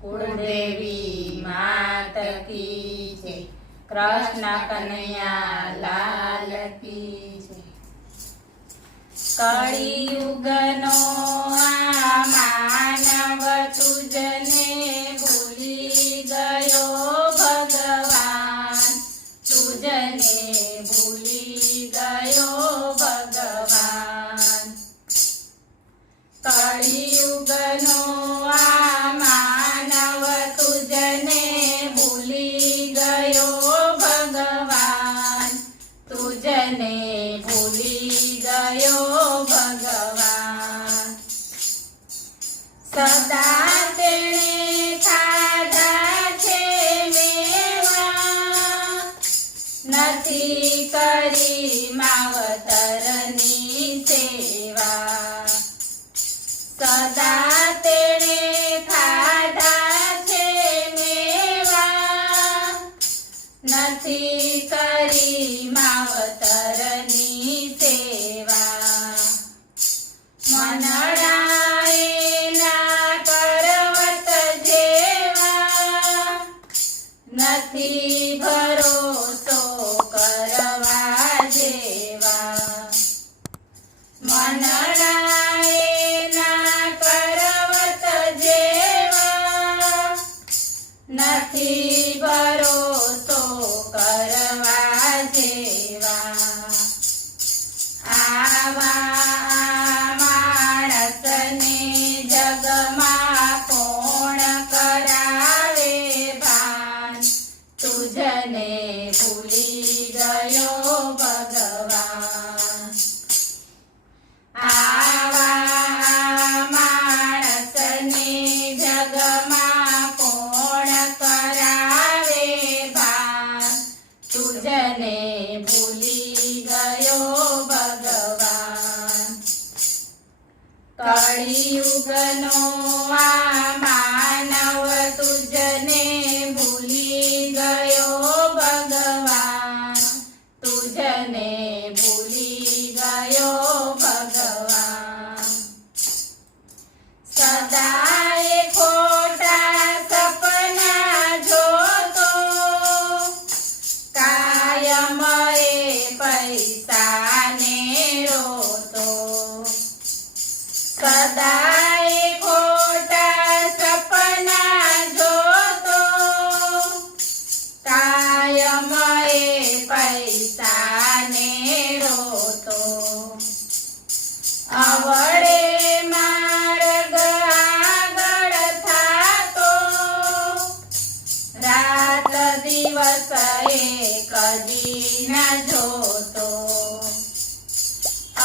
કુળદેવી માત કી જય, કૃષ્ણ કનૈયા લાલ કી જય। કળિયુગનો આ માનવ તુજને ભૂલી ગયો ભગવાન, તુજને ભૂલી ગયો ભગવાન। કળિયુગનો આ માનવ તુજને ભૂલી ગયો ભગવાન, તુજને ભૂલી ગયો ભગવાન। સદા તેણે ખાધા છે મેવા, નથી કરી માવતરની સેવા। સદા તેણે ખાધા છે મેવા, નથી કરી માવતરની સેવા। મનડા એના પર્વત જેવા, નથી ભરોસો કરવા જેવા। મનડા એના પર્વત જેવા, નથી ભરોસો કરવા જેવા। આવા માણસને જગમાં કોણ કરાવે ભાન, તુજને ભૂલી ગયો ભગવાન। આવા માણસને જગમાં કોણ કરાવે ભાન, તુજને ભૂલી ગયો ભગવાન। કળિયુગનો આ માનવ તુજને ભૂલી ગયો ભગવાન, તુજને ભૂલી ગયો ભગવાન। સદાય ખોટા સપના જોતો, કાયમ એ પૈસાને રોતો। સદાય ખોટા સપના જોતો, કાયમ એ પૈસાને રોતો। આવડે માર્ગ આગળ થાતો, રાત દિવસ એક દી ન જોતો।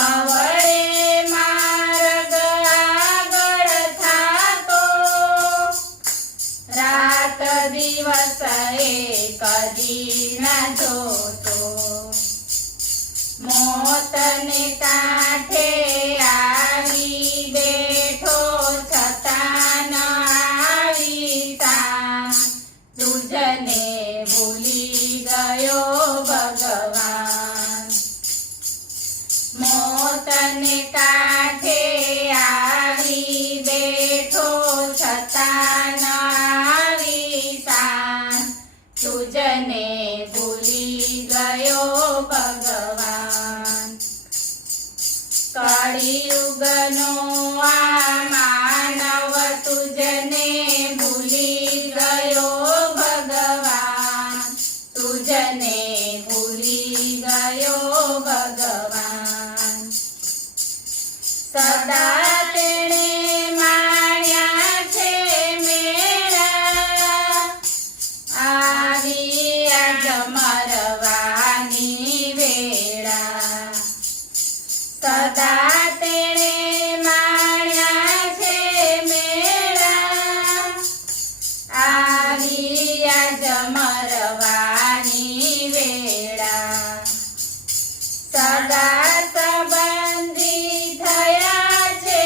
આવડે માર્ગ આગળ થાતો, રાત દિવસ એક દી ન જોતો। મોતને કાંઠે આવી બેઠો, છતાં ન આવી તાન, તુજને ભૂલી ગયો ભગવાન। મોતને કાંઠે આવી બેઠો, છતાં ન આવી તાન, તુજને ભૂલી ગયો ભગવાન। કળિયુગનો આ માનવ તુજને ભૂલી ગયો ભગવાન, તુજને ભૂલી ગયો ભગવાન। સદા તેણે માણ્યા છે મેળા, આવી આજ મરવાની વેળા। સદા તેણે માણ્યા છે મેળા, આવી આજ મરવાની વેળા। સગા સંબંધી થયા છે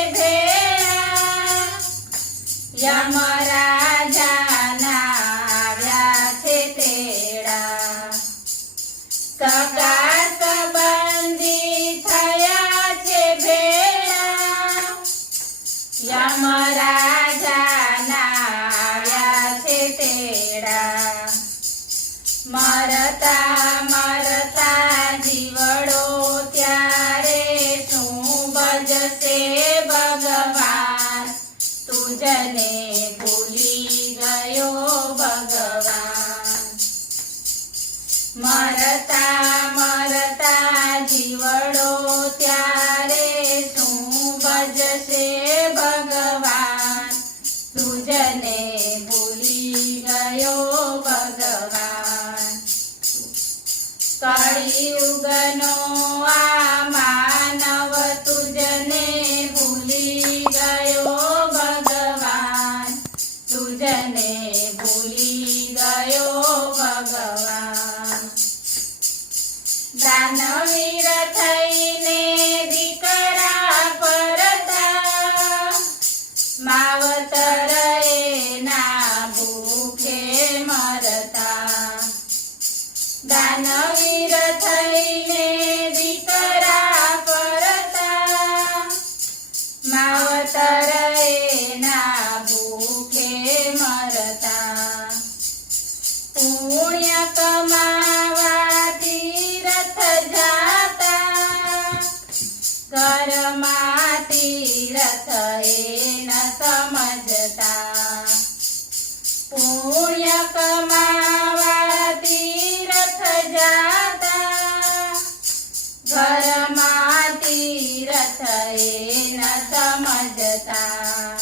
ભજશે ભગવાન તુજને ભૂલી ગયો ભગવાન મરતા મરતા જીવડો ત્યારે શું ભજશે ભગવાન તુજને ભૂલી ગયો ભગવાન કળિયુગનો આ માનવ તુજને ભૂલી ગયો ભગવાન તુજને ભૂલી ગયો ભગવાન દાનવીર થઈને દીકરા પરતા માવતર એના ભૂખે મરતા દાનવીર થઈને દીકરા પરતા માવતર એના ભૂખે મરતા પુણ્ય કમાવા તીરથ જાતા ઘરમાં તીરથ એ ન સમજતા પુણ્ય કમાવા તીરથ જાતા ઘરમાં તીરથ એ ન સમજતા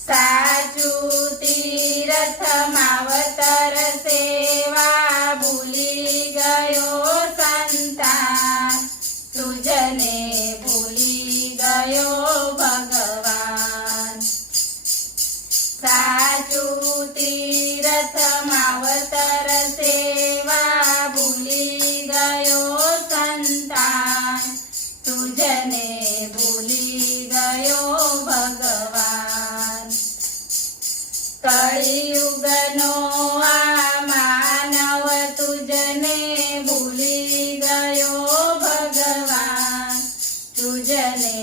સાચું તીરથ માવતર સેવા ભૂલી ગયો સંતાન તુજને ભૂલી ગયો ભગવાન સાચું તીરથ માવતર સેવા ભૂલી ગયો સંતાન તુજને ભૂલી ગયો ભગવાન કળિયુગનો આ માનવ તુજને ભૂલી ગયો ભગવાન તુજને